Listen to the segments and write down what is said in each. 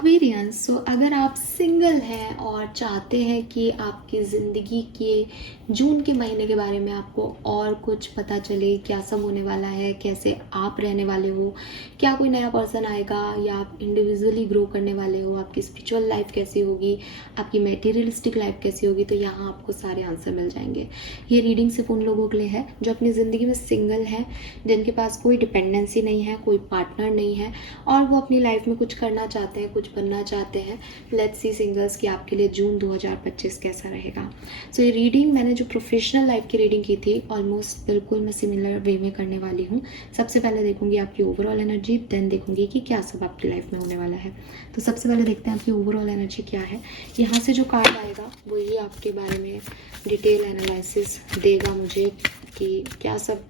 Aquarians, सो अगर आप single हैं और चाहते हैं कि आपकी ज़िंदगी के जून के महीने के बारे में आपको और कुछ पता चले, क्या सब होने वाला है, कैसे आप रहने वाले हो, क्या कोई नया पर्सन आएगा या आप इंडिविजुअली ग्रो करने वाले हो, आपकी स्पिरिचुअल लाइफ कैसी होगी, आपकी मटेरियलिस्टिक लाइफ कैसी होगी, तो यहाँ आपको सारे आंसर मिल जाएंगे। ये रीडिंग सिर्फ उन लोगों के लिए है जो अपनी ज़िंदगी में सिंगल हैं, जिनके पास कोई डिपेंडेंसी नहीं है, कोई पार्टनर नहीं है और वो अपनी लाइफ में कुछ करना चाहते हैं, कुछ बनना चाहते हैं। लेट्स सी सिंगल्स कि आपके लिए जून 2025 कैसा रहेगा। सो ये रीडिंग मैंने जो प्रोफेशनल लाइफ की रीडिंग की थी ऑलमोस्ट बिल्कुल मैं सिमिलर वे में करने वाली हूँ। सबसे पहले देखूंगी आपकी ओवरऑल एनर्जी, देन देखूंगी कि क्या सब आपकी लाइफ में होने वाला है। तो सबसे पहले देखते हैं आपकी ओवरऑल एनर्जी क्या है। यहाँ से जो कार्ड आएगा वो ये आपके बारे में डिटेल एनालिसिस देगा मुझे कि क्या सब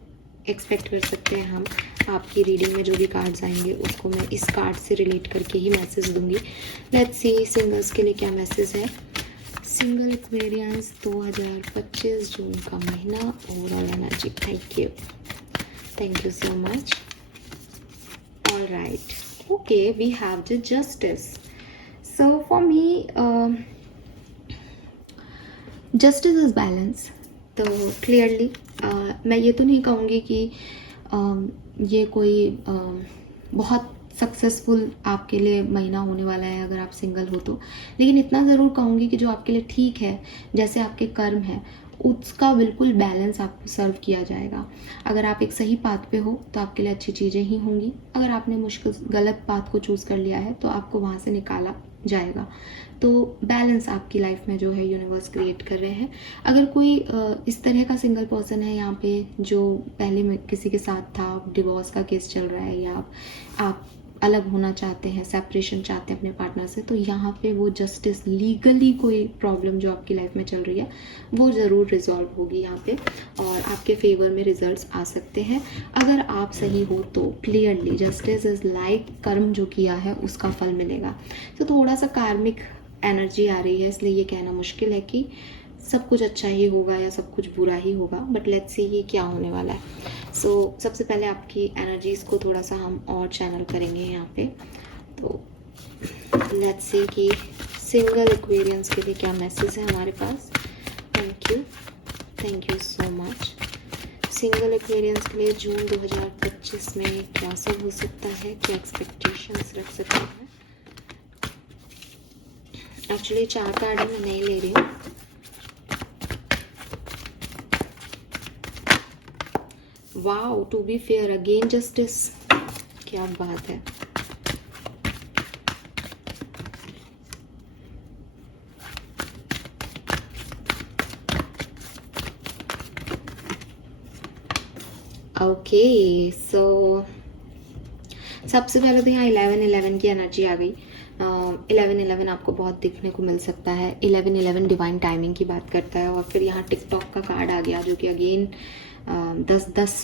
एक्सपेक्ट कर सकते हैं हम। आपकी रीडिंग में जो भी कार्ड्स आएंगे उसको मैं इस कार्ड से रिलेट करके ही मैसेज दूंगी। लेट्स सी सिंगल्स के लिए क्या मैसेज है। सिंगल एक्वेरियंस 2025 जून का महीना, overall energy. Thank you so much. Alright, okay, we have the justice. So for me justice is balance. तो क्लियरली मैं ये तो नहीं कहूँगी कि ये कोई बहुत सक्सेसफुल आपके लिए महीना होने वाला है अगर आप सिंगल हो तो, लेकिन इतना ज़रूर कहूँगी कि जो आपके लिए ठीक है, जैसे आपके कर्म है, उसका बिल्कुल बैलेंस आपको सर्व किया जाएगा। अगर आप एक सही पाथ पे हो तो आपके लिए अच्छी चीज़ें ही होंगी। अगर आपने मुश्किल गलत पाथ को चूज़ कर लिया है तो आपको वहाँ से निकाला जाएगा। तो बैलेंस आपकी लाइफ में जो है यूनिवर्स क्रिएट कर रहे हैं। अगर कोई इस तरह का सिंगल पर्सन है यहाँ पे जो पहले में किसी के साथ था, डिवोर्स का केस चल रहा है, या आप अलग होना चाहते हैं, सेपरेशन चाहते हैं अपने पार्टनर से, तो यहाँ पे वो जस्टिस, लीगली कोई प्रॉब्लम जो आपकी लाइफ में चल रही है वो ज़रूर रिजॉल्व होगी यहाँ पे और आपके फेवर में रिजल्ट्स आ सकते हैं अगर आप सही हो तो। क्लियरली जस्टिस इज लाइक कर्म जो किया है उसका फल मिलेगा। तो थोड़ा सा कार्मिक एनर्जी आ रही है, इसलिए ये कहना मुश्किल है कि सब कुछ अच्छा ही होगा या सब कुछ बुरा ही होगा, बट लेट्स सी ये क्या होने वाला है। सो सबसे पहले आपकी एनर्जीज़ को थोड़ा सा हम और चैनल करेंगे यहाँ पे। तो लेट्स सी कि सिंगल एक्वेरियंस के लिए क्या मैसेज है हमारे पास। Thank you so much. Single Aquarians के लिए जून 2025 में क्या सब हो सकता है, क्या एक्सपेक्टेशंस रख सकते हैं। एक्चुअली 4 कार्ड मैं नहीं ले रही हूँ। Wow, to be fair, again justice, क्या बात है। ओके, सो सबसे पहले तो यहाँ 11-11 की एनर्जी आ गई। 11-11 आपको बहुत दिखने को मिल सकता है। 11-11 डिवाइन टाइमिंग की बात करता है। और फिर यहाँ टिकटॉक का कार्ड आ गया जो कि अगेन 10-10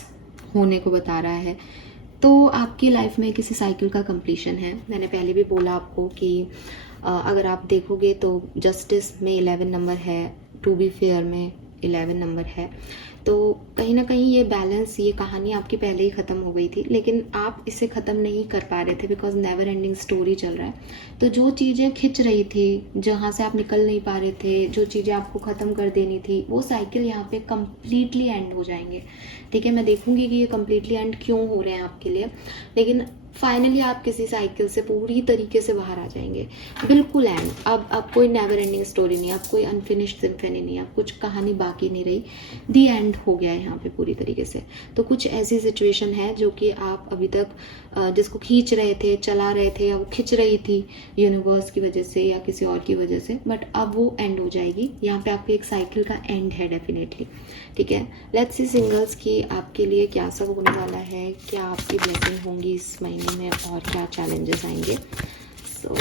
होने को बता रहा है। तो आपकी लाइफ में किसी साइकिल का कंप्लीशन है। मैंने पहले भी बोला आपको कि अगर आप देखोगे तो जस्टिस में 11 नंबर है, टू बी फेयर में 11 नंबर है। तो कहीं ना कहीं ये बैलेंस, ये कहानी आपकी पहले ही ख़त्म हो गई थी, लेकिन आप इसे ख़त्म नहीं कर पा रहे थे बिकॉज नेवर एंडिंग स्टोरी चल रहा है। तो जो चीज़ें खिंच रही थी, जहाँ से आप निकल नहीं पा रहे थे, जो चीज़ें आपको ख़त्म कर देनी थी, वो साइकिल यहाँ पे कम्प्लीटली एंड हो जाएंगे। ठीक है, मैं देखूंगी कि ये कम्प्लीटली एंड क्यों हो रहे हैं आपके लिए, लेकिन फाइनली आप किसी साइकिल से पूरी तरीके से बाहर आ जाएंगे, बिल्कुल एंड। अब कोई नेवर एंडिंग स्टोरी नहीं, अब कोई अनफिनिश्ड सिम्फनी नहीं, अब कुछ कहानी बाकी नहीं रही, दी एंड हो गया है यहाँ पे पूरी तरीके से। तो कुछ ऐसी सिचुएशन है जो कि आप अभी तक जिसको खींच रहे थे, चला रहे थे, या वो खींच रही थी यूनिवर्स की वजह से या किसी और की वजह से, बट अब वो एंड हो जाएगी। यहाँ पे आपकी एक साइकिल का एंड है डेफिनेटली। ठीक है, लेट्स सी सिंगल्स की आपके लिए क्या सब होने वाला है, क्या आपकी ब्लेसिंग होंगी इस महीने में और क्या चैलेंजेस आएंगे। सो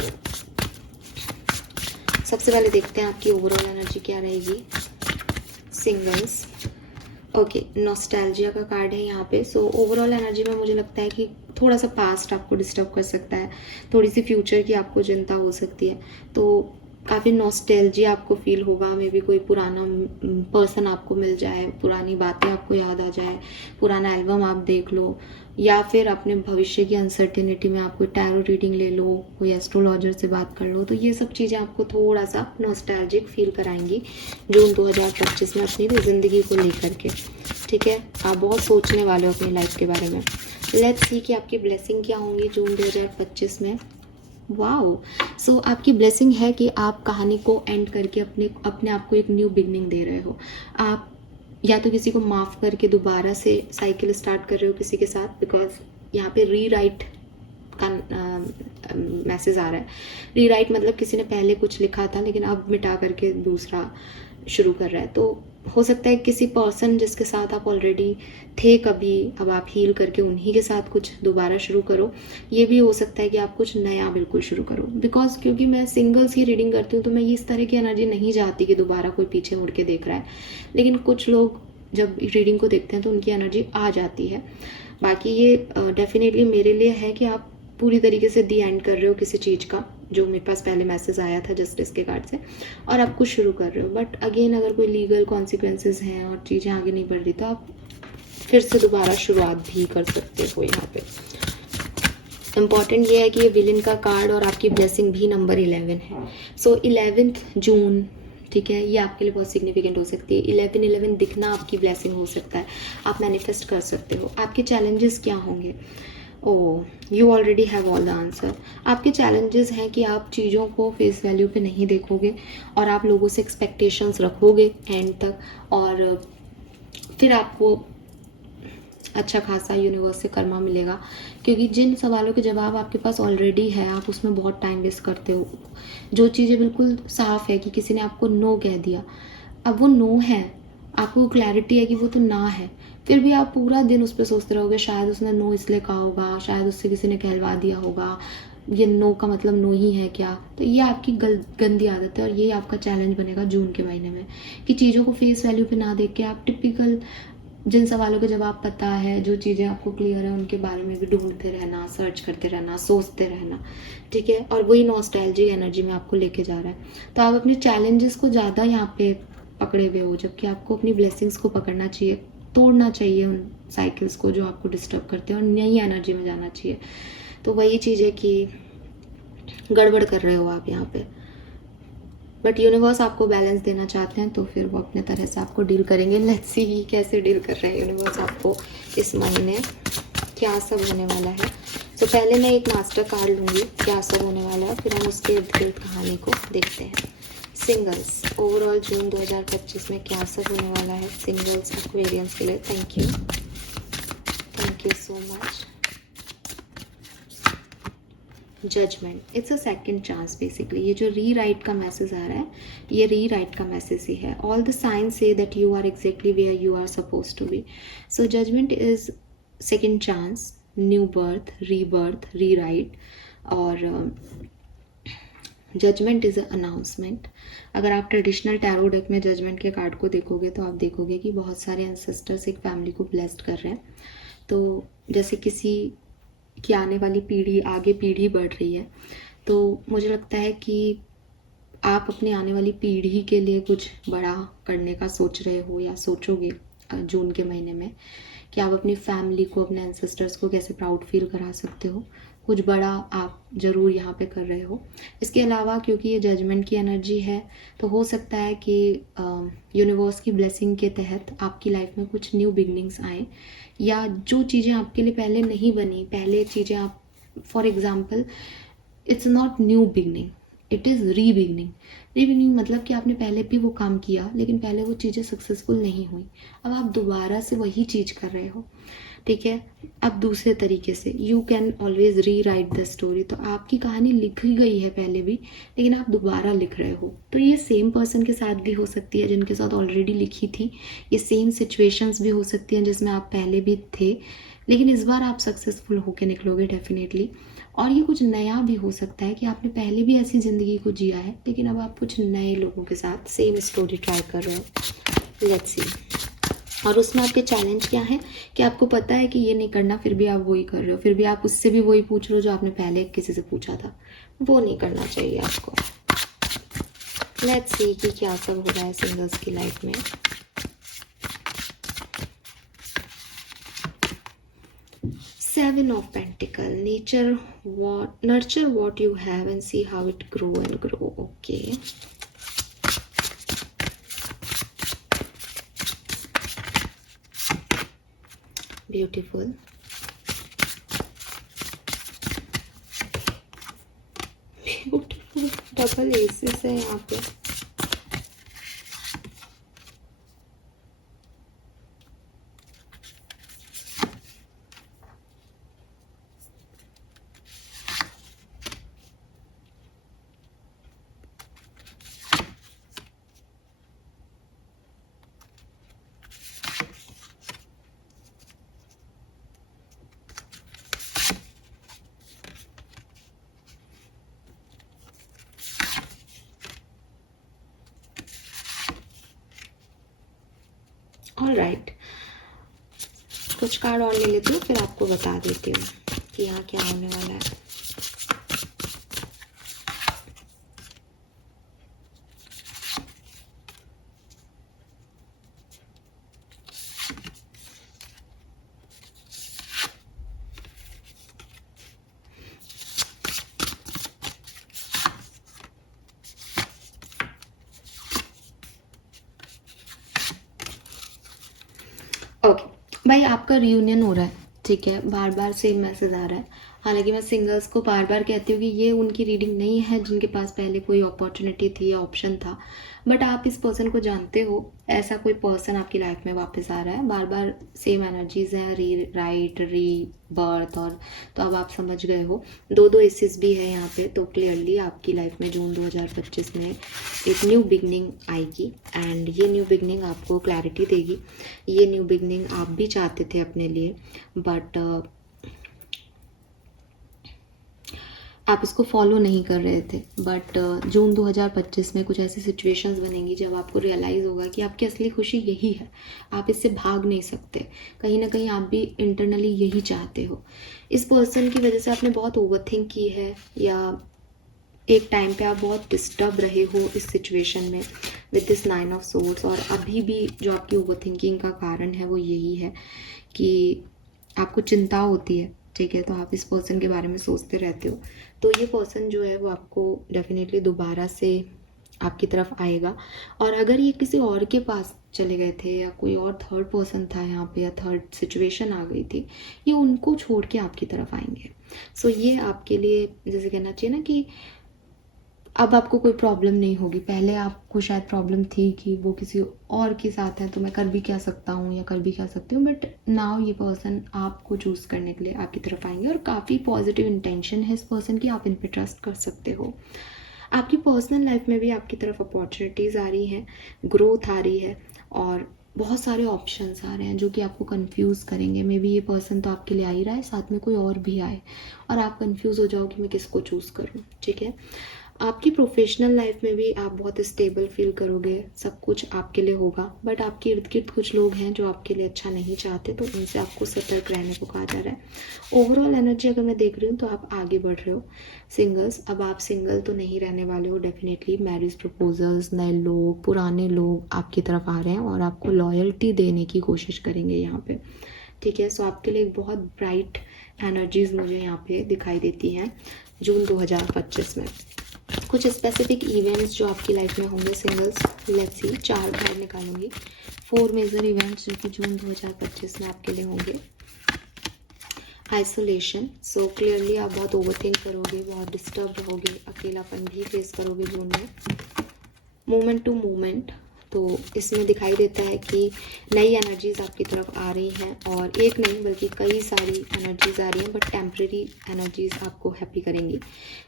सबसे पहले देखते हैं आपकी ओवरऑल एनर्जी क्या रहेगी सिंगल्स। ओके, नॉस्टैल्जिया का कार्ड है यहाँ पे। सो ओवरऑल एनर्जी में मुझे लगता है कि थोड़ा सा पास्ट आपको डिस्टर्ब कर सकता है, थोड़ी सी फ्यूचर की आपको चिंता हो सकती है। तो काफ़ी नॉस्टैल्जिया आपको फील होगा, मे बी कोई पुराना पर्सन आपको मिल जाए, पुरानी बातें आपको याद आ जाए, पुराना एल्बम आप देख लो, या फिर अपने भविष्य की अनसर्टेनिटी में आप कोई टैरो रीडिंग ले लो, कोई एस्ट्रोलॉजर से बात कर लो। तो ये सब चीज़ें आपको थोड़ा सा नॉस्टैल्जिक फील कराएंगी जून 2025 में अपनी ज़िंदगी को लेकर के। ठीक है, आप बहुत सोचने वाले हो अपनी लाइफ के बारे में। लेट्स सी कि आपकी ब्लेसिंग क्या होंगी जून 2025 में। वाओ, सो आपकी ब्लेसिंग है कि आप कहानी को एंड करके अपने आप को एक न्यू बिगनिंग दे रहे हो। आप या तो किसी को माफ़ करके दोबारा से साइकिल स्टार्ट कर रहे हो किसी के साथ, बिकॉज यहाँ पे रीराइट का मैसेज आ रहा है। रीराइट मतलब किसी ने पहले कुछ लिखा था लेकिन अब मिटा करके दूसरा शुरू कर रहा है। तो हो सकता है किसी पर्सन जिसके साथ आप ऑलरेडी थे कभी, अब आप हील करके उन्हीं के साथ कुछ दोबारा शुरू करो। ये भी हो सकता है कि आप कुछ नया बिल्कुल शुरू करो, बिकॉज क्योंकि मैं सिंगल्स की रीडिंग करती हूँ तो मैं इस तरह की एनर्जी नहीं चाहती कि दोबारा कोई पीछे मुड़ के देख रहा है। लेकिन कुछ लोग जब रीडिंग को देखते हैं तो उनकी एनर्जी आ जाती है। बाकी ये डेफिनेटली मेरे लिए है कि आप पूरी तरीके से दी एंड कर रहे हो किसी चीज़ का, जो मेरे पास पहले मैसेज आया था जस्टिस के कार्ड से, और आप कुछ शुरू कर रहे हो। बट अगेन अगर कोई लीगल कॉन्सिक्वेंसेज हैं और चीज़ें आगे नहीं बढ़ रही तो आप फिर से दोबारा शुरुआत भी कर सकते हो। यहाँ पे इम्पॉर्टेंट ये है कि ये विलन का कार्ड और आपकी ब्लेसिंग भी नंबर 11 है। सो 11 जून, ठीक है, ये आपके लिए बहुत सिग्निफिकेंट हो सकती है। 11-11 दिखना आपकी ब्लेसिंग हो सकता है, आप मैनिफेस्ट कर सकते हो। आपके चैलेंजेस क्या होंगे? Oh, you already have all the answer. आपके चैलेंजेस हैं कि आप चीज़ों को फेस वैल्यू पे नहीं देखोगे और आप लोगों से एक्सपेक्टेशंस रखोगे एंड तक, और फिर आपको अच्छा खासा यूनिवर्स से कर्मा मिलेगा, क्योंकि जिन सवालों के जवाब आपके पास ऑलरेडी है आप उसमें बहुत टाइम वेस्ट करते हो। जो चीज़ें बिल्कुल साफ है कि किसी ने आपको नो कह दिया, अब वो नो है, आपको क्लैरिटी है कि वो तो ना है, फिर भी आप पूरा दिन उस पर सोचते रहोगे शायद उसने नो इसलिए कहा होगा, शायद उससे किसी ने कहलवा दिया होगा, ये नो का मतलब नो ही है क्या। तो ये आपकी गंदी आदत है और ये आपका चैलेंज बनेगा जून के महीने में, कि चीज़ों को फेस वैल्यू पे ना देख के आप टिपिकल जिन सवालों के जवाब पता है, जो चीज़ें आपको क्लियर है, उनके बारे में भी ढूंढते रहना, सर्च करते रहना, सोचते रहना। ठीक है, और वही नॉस्टैल्जिक एनर्जी में आपको लेके जा रहा है। तो आप अपने चैलेंजेस को ज़्यादा यहाँ पे पकड़े हुए हो, जबकि आपको अपनी ब्लेसिंग्स को पकड़ना चाहिए, तोड़ना चाहिए उन साइकिल्स को जो आपको डिस्टर्ब करते हैं और नई एनर्जी में जाना चाहिए। तो वही चीज़ है कि गड़बड़ कर रहे हो आप यहाँ पे, बट यूनिवर्स आपको बैलेंस देना चाहते हैं तो फिर वो अपने तरह से आपको डील करेंगे। लेट्स सी कैसे डील कर रहे हैं यूनिवर्स आपको इस महीने, क्या सब होने वाला है। तो पहले मैं एक मास्टर कार्ड लूँगी, क्या सब होने वाला है, फिर हम उसके इर्द गिर्द कहानी को देखते हैं। सिंगल्स, ओवरऑल जून 2025 में क्या सब होने वाला है सिंगल्स एक्वेरियंस के लिए। Thank you so much. Judgement, it's a second chance basically. ये जो रीराइट का मैसेज आ रहा है, ये रीराइट का मैसेज ही है। All the signs say that you are exactly where you are suppose to be. So judgement is second chance, new birth, rebirth, rewrite, और जजमेंट इज़ अ अनाउंसमेंट। अगर आप ट्रेडिशनल टैरो डेक में judgement के card को देखोगे तो आप देखोगे कि बहुत सारे एंसेस्टर्स एक फैमिली को ब्लेस्ड कर रहे हैं। तो जैसे किसी की आने वाली पीढ़ी, आगे पीढ़ी बढ़ रही है, तो मुझे लगता है कि आप अपनी आने वाली पीढ़ी के लिए कुछ बड़ा करने का सोच रहे हो या सोचोगे जून के महीने में, कि आप अपनी फैमिली को, अपने एंसेस्टर्स को कैसे प्राउड फील करा सकते हो। कुछ बड़ा आप ज़रूर यहाँ पे कर रहे हो। इसके अलावा क्योंकि ये जजमेंट की एनर्जी है तो हो सकता है कि यूनिवर्स की ब्लेसिंग के तहत आपकी लाइफ में कुछ न्यू बिगनिंग्स आए, या जो चीज़ें आपके लिए पहले नहीं बनी, पहले चीज़ें आप, for example it's not new beginning, it is rebeginning. Rebeginning मतलब कि आपने पहले भी वो काम किया लेकिन पहले वो चीज़ें सक्सेसफुल नहीं हुई, अब आप दोबारा से वही चीज़ कर रहे हो। ठीक है, अब दूसरे तरीके से यू कैन ऑलवेज री राइट द स्टोरी। तो आपकी कहानी लिखी गई है पहले भी, लेकिन आप दोबारा लिख रहे हो। तो ये सेम पर्सन के साथ भी हो सकती है जिनके साथ ऑलरेडी लिखी थी, ये सेम सिचुएशंस भी हो सकती हैं जिसमें आप पहले भी थे, लेकिन इस बार आप सक्सेसफुल होके निकलोगे डेफिनेटली। और ये कुछ नया भी हो सकता है कि आपने पहले भी ऐसी ज़िंदगी को जिया है लेकिन अब आप कुछ नए लोगों के साथ सेम स्टोरी ट्राई कर रहे हो। लेट्स सी, और उसमें आपके चैलेंज क्या है कि आपको पता है कि ये नहीं करना, फिर भी आप वही कर रहे हो, फिर भी आप उससे भी वही पूछ रहे हो जो आपने पहले किसी से पूछा था। वो नहीं करना चाहिए आपको। लेट्स सी कि क्या सब हो रहा है सिंगल्स की लाइफ में। Seven of Pentacle, nurture what you have and see how it grow and grow. Okay. Beautiful. Beautiful. Double aces है यहाँ पे। ऑलराइट, कुछ कार्ड और ले लेती हूँ फिर आपको बता देती हूँ कि यहाँ क्या होने वाला है। ओके भाई, आपका रियूनियन हो रहा है, ठीक है, बार बार सेम मैसेज आ रहा है। हालांकि मैं सिंगल्स को बार बार कहती हूँ कि ये उनकी रीडिंग नहीं है जिनके पास पहले कोई अपॉर्चुनिटी थी या ऑप्शन था, बट आप इस पर्सन को जानते हो, ऐसा कोई पर्सन आपकी लाइफ में वापस आ रहा है। बार बार सेम एनर्जीज हैं, री बर्थ, और तो अब आप समझ गए हो। दो एसेस भी है यहाँ पे, तो क्लियरली आपकी लाइफ में जून 2025 में एक न्यू बिगनिंग आएगी एंड ये न्यू बिगनिंग आपको क्लैरिटी देगी। ये न्यू बिगनिंग आप भी चाहते थे अपने लिए, बट आप इसको फॉलो नहीं कर रहे थे। बट जून 2025 में कुछ ऐसी सिचुएशंस बनेंगी जब आपको रियलाइज़ होगा कि आपकी असली खुशी यही है, आप इससे भाग नहीं सकते। कहीं ना कहीं आप भी इंटरनली यही चाहते हो। इस पर्सन की वजह से आपने बहुत ओवरथिंक की है, या एक टाइम पे आप बहुत डिस्टर्ब रहे हो इस सिचुएशन में विद दिस 9 ऑफ सोर्ड्स। और अभी भी जो आपकी ओवरथिंकिंग का कारण है वो यही है कि आपको चिंता होती है, ठीक है, तो आप इस पर्सन के बारे में सोचते रहते हो। तो ये पर्सन जो है वो आपको डेफिनेटली दोबारा से आपकी तरफ आएगा। और अगर ये किसी और के पास चले गए थे या कोई और थर्ड पर्सन था यहाँ पे, या थर्ड सिचुएशन आ गई थी, ये उनको छोड़ के आपकी तरफ आएंगे। सो ये आपके लिए जैसे कहना चाहिए ना कि अब आपको कोई प्रॉब्लम नहीं होगी। पहले आपको शायद प्रॉब्लम थी कि वो किसी और के साथ है तो मैं कर भी क्या सकता हूँ या कर भी क्या सकती हूँ, बट नाउ ये पर्सन आपको चूज़ करने के लिए आपकी तरफ आएंगे। और काफ़ी पॉजिटिव इंटेंशन है इस पर्सन की, आप इन पर ट्रस्ट कर सकते हो। आपकी पर्सनल लाइफ में भी आपकी तरफ अपॉर्चुनिटीज़ आ रही हैं, ग्रोथ आ रही है, और बहुत सारे ऑप्शंस आ रहे हैं जो कि आपको कंफ्यूज करेंगे। मे बी ये पर्सन तो आपके लिए आ ही रहा है, साथ में कोई और भी आए और आप कंफ्यूज हो जाओ कि मैं किसको चूज़ करूँ, ठीक है। आपकी प्रोफेशनल लाइफ में भी आप बहुत स्टेबल फील करोगे, सब कुछ आपके लिए होगा, बट आपके इर्द गिर्द कुछ लोग हैं जो आपके लिए अच्छा नहीं चाहते, तो उनसे आपको सतर्क रहने को कहा जा रहा है। ओवरऑल एनर्जी अगर मैं देख रही हूँ तो आप आगे बढ़ रहे हो सिंगल्स। अब आप सिंगल तो नहीं रहने वाले हो, डेफिनेटली मैरिज प्रपोजल्स, नए लोग, पुराने लोग आपकी तरफ आ रहे हैं और आपको लॉयल्टी देने की कोशिश करेंगे यहाँ पे, ठीक है। सो आपके लिए एक बहुत ब्राइट एनर्जीज मुझे यहाँ पे दिखाई देती हैं जून 2025 में। कुछ स्पेसिफिक इवेंट्स जो आपकी लाइफ में होंगे सिंगल्स, लेट्स सी, 4 कार्ड निकालूंगी। 4 मेजर इवेंट्स जो कि जून 2025 में आपके लिए होंगे। आइसोलेशन, सो क्लियरली आप बहुत ओवरथिंक करोगे, बहुत डिस्टर्ब रहोगे, अकेलापन भी फेस करोगे जून में। मोमेंट टू मोमेंट, तो इसमें दिखाई देता है कि नई एनर्जीज आपकी तरफ आ रही हैं, और एक नहीं बल्कि कई सारी एनर्जीज आ रही हैं, बट टेम्प्रेरी एनर्जीज आपको हैप्पी करेंगी।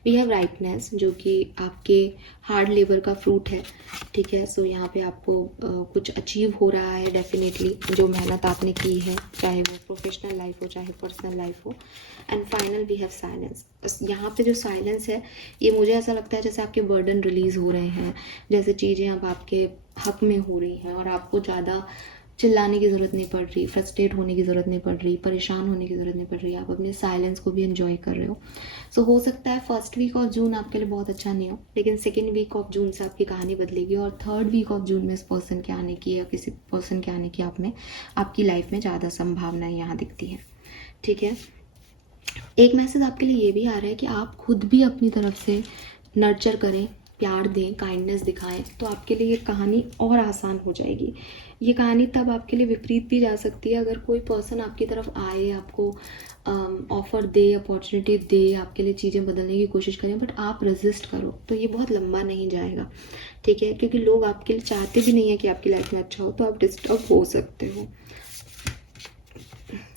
वी हैव राइटनेस, जो कि आपके हार्ड लेबर का फ्रूट है, ठीक है। सो यहाँ पे आपको कुछ अचीव हो रहा है डेफिनेटली, जो मेहनत आपने की है, चाहे वो प्रोफेशनल लाइफ हो चाहे पर्सनल लाइफ हो। And final we have silence. यहाँ पे जो साइलेंस है, ये मुझे ऐसा लगता है जैसे आपके बर्डन रिलीज हो रहे हैं, जैसे चीज़ें अब आपके हक में हो रही हैं और आपको ज़्यादा चिल्लाने की ज़रूरत नहीं पड़ रही, फ्रस्ट्रेट होने की ज़रूरत नहीं पड़ रही, परेशान होने की ज़रूरत नहीं पड़ रही, आप अपने साइलेंस को भी एंजॉय कर रहे हो। सो हो सकता है फर्स्ट वीक ऑफ जून आपके लिए बहुत अच्छा नहीं हो, लेकिन सेकेंड वीक ऑफ जून से आपकी कहानी बदलेगी और थर्ड वीक ऑफ जून में इस पर्सन के आने की या किसी पर्सन के आने की आपकी लाइफ में ज़्यादा संभावनाएं यहाँ दिखती हैं। ठीक है, एक मैसेज आपके लिए ये भी आ रहा है कि आप खुद भी अपनी तरफ से नर्चर करें, प्यार दें, काइंडनेस दिखाएं, तो आपके लिए ये कहानी और आसान हो जाएगी। ये कहानी तब आपके लिए विपरीत भी जा सकती है अगर कोई पर्सन आपकी तरफ आए, आपको ऑफ़र दे, अपॉर्चुनिटी दे, आपके लिए चीज़ें बदलने की कोशिश करें, बट आप रेजिस्ट करो तो ये बहुत लंबा नहीं जाएगा। ठीक है, क्योंकि लोग आपके लिए चाहते भी नहीं है कि आपकी लाइफ में अच्छा हो, तो आप डिस्टर्ब हो सकते हो।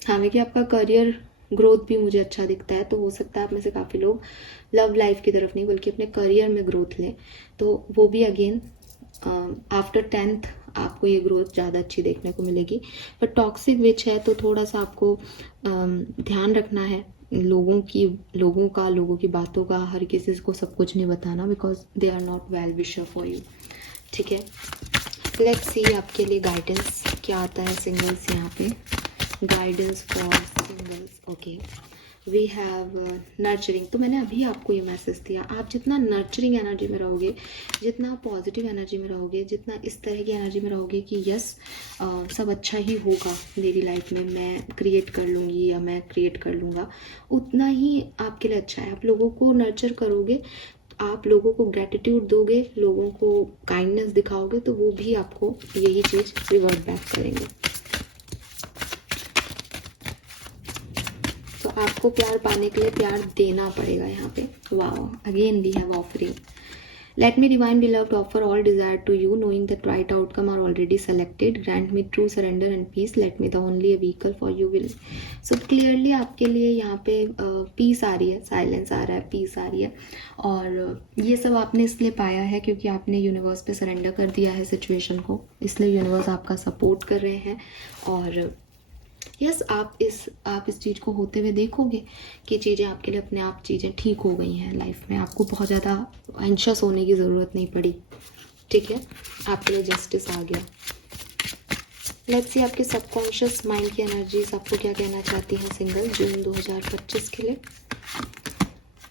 हालांकि आपका करियर ग्रोथ भी मुझे अच्छा दिखता है, तो हो सकता है आप में से काफ़ी लोग लव लाइफ की तरफ नहीं बल्कि अपने करियर में ग्रोथ लें, तो वो भी अगेन आफ्टर 10th आपको ये ग्रोथ ज़्यादा अच्छी देखने को मिलेगी। पर टॉक्सिक विच है तो थोड़ा सा आपको ध्यान रखना है लोगों की बातों का, हर किसी को सब कुछ नहीं बताना, because they are not well wisher for you. ठीक है, लेट्स सी आपके लिए गाइडेंस क्या आता है सिंगल्स यहाँ पे। Guidance for singles, okay, we have nurturing. तो मैंने अभी आपको ये मैसेज दिया, आप जितना नर्चरिंग एनर्जी में रहोगे, जितना पॉजिटिव एनर्जी में रहोगे, जितना इस तरह की एनर्जी में रहोगे कि यस सब अच्छा ही होगा मेरी लाइफ में, मैं क्रिएट कर लूँगी या मैं क्रिएट कर लूँगा, उतना ही आपके लिए अच्छा है। आप लोगों को नर्चर करोगे, आप लोगों को ग्रेटिट्यूड दोगे, लोगों को काइंडनेस दिखाओगे, तो वो भी आपको यही चीज़ रिवर्ट बैक करेंगे। तो आपको प्यार पाने के लिए प्यार देना पड़ेगा यहाँ पे। Wow, again we have offering. Let me divine beloved offer all desire to you, knowing that right outcome are already selected. Grant me true surrender and peace. Let me the only a vehicle for you will. So clearly आपके लिए यहाँ पे piece आ रही है, silence आ रहा है, piece आ रही है, और ये सब आपने इसलिए पाया है क्योंकि आपने यूनिवर्स पे सरेंडर कर दिया है सिचुएशन को, इसलिए यूनिवर्स आपका सपोर्ट कर रहे हैं। और यस, आप इस चीज़ को होते हुए देखोगे कि चीज़ें आपके लिए अपने आप चीज़ें ठीक हो गई हैं लाइफ में, आपको बहुत ज़्यादा एंशियस होने की ज़रूरत नहीं पड़ी। ठीक है, आपके लिए जस्टिस आ गया। लेट्स सी आपके सबकॉन्शियस माइंड की एनर्जीज आपको क्या कहना चाहती हैं सिंगल जून 2025 के लिए।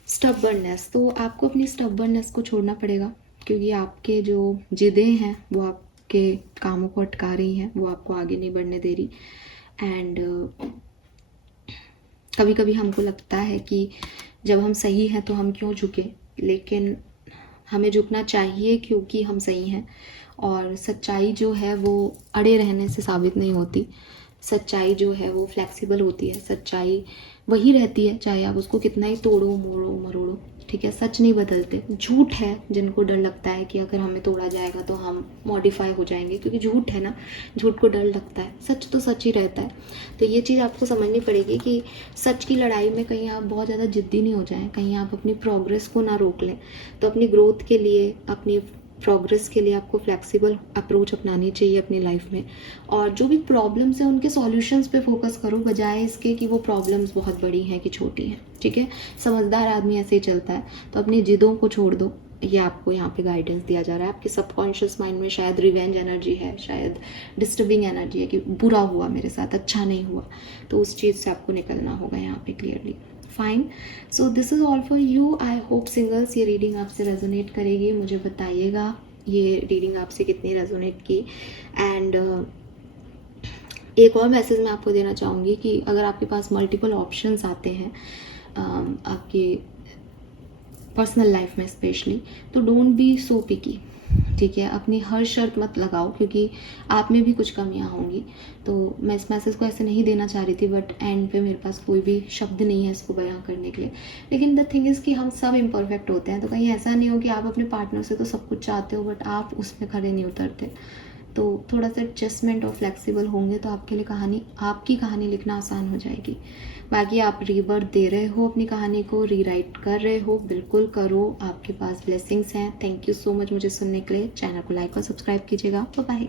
स्टबर्ननेस, तो आपको अपनी स्टबर्ननेस को छोड़ना पड़ेगा क्योंकि आपके जो जिदें हैं वो आपके कामों को अटका रही हैं, वो आपको आगे नहीं बढ़ने दे रही। एंड कभी कभी हमको लगता है कि जब हम सही हैं तो हम क्यों झुके, लेकिन हमें झुकना चाहिए क्योंकि हम सही हैं। और सच्चाई जो है वो अड़े रहने से साबित नहीं होती, सच्चाई जो है वो फ्लेक्सिबल होती है, सच्चाई वही रहती है चाहे आप उसको कितना ही तोड़ो मोड़ो मरोड़ो। ठीक है, सच नहीं बदलते। झूठ है जिनको डर लगता है कि अगर हमें तोड़ा जाएगा तो हम मॉडिफाई हो जाएंगे, क्योंकि झूठ है ना, झूठ को डर लगता है, सच तो सच ही रहता है। तो ये चीज़ आपको समझनी पड़ेगी कि सच की लड़ाई में कहीं आप बहुत ज़्यादा जिद्दी नहीं हो जाएं, कहीं आप अपनी प्रोग्रेस को ना रोक लें। तो अपनी ग्रोथ के लिए, अपनी प्रोग्रेस के लिए आपको फ्लेक्सिबल अप्रोच अपनानी चाहिए अपनी लाइफ में। और जो भी प्रॉब्लम्स हैं उनके सॉल्यूशंस पे फोकस करो, बजाय इसके कि वो प्रॉब्लम्स बहुत बड़ी हैं कि छोटी हैं। ठीक है, समझदार आदमी ऐसे ही चलता है। तो अपनी जिदों को छोड़ दो, ये आपको यहाँ पे गाइडेंस दिया जा रहा है। आपके सबकॉन्शियस माइंड में शायद रिवेंज एनर्जी है, शायद डिस्टर्बिंग एनर्जी है कि बुरा हुआ मेरे साथ, अच्छा नहीं हुआ, तो उस चीज़ से आपको निकलना होगा यहाँ पे clearly. Fine, so this is all for you. I hope singles ये रीडिंग आपसे रेजोनेट करेगी। मुझे बताइएगा ये रीडिंग आपसे कितनी रेजोनेट की। एंड एक और मैसेज मैं आपको देना चाहूँगी कि अगर आपके पास मल्टीपल ऑप्शंस आते हैं आपकी पर्सनल लाइफ में स्पेशली, तो डोंट बी सो पिकी। ठीक है, अपनी हर शर्त मत लगाओ क्योंकि आप में भी कुछ कमियां होंगी। तो मैं इस मैसेज को ऐसे नहीं देना चाह रही थी, बट एंड पे मेरे पास कोई भी शब्द नहीं है इसको बयां करने के लिए। लेकिन द थिंग इज़ कि हम सब इम्परफेक्ट होते हैं, तो कहीं ऐसा नहीं हो कि आप अपने पार्टनर से तो सब कुछ चाहते हो बट आप उसमें खड़े नहीं उतरते। तो थोड़ा सा एडजस्टमेंट और फ्लेक्सिबल होंगे तो आपके लिए आपकी कहानी लिखना आसान हो जाएगी। बाकी आप रीबर्थ दे रहे हो, अपनी कहानी को रीराइट कर रहे हो, बिल्कुल करो, आपके पास ब्लेसिंग्स हैं। थैंक यू सो मच मुझे सुनने के लिए। चैनल को लाइक और सब्सक्राइब कीजिएगा। बाय।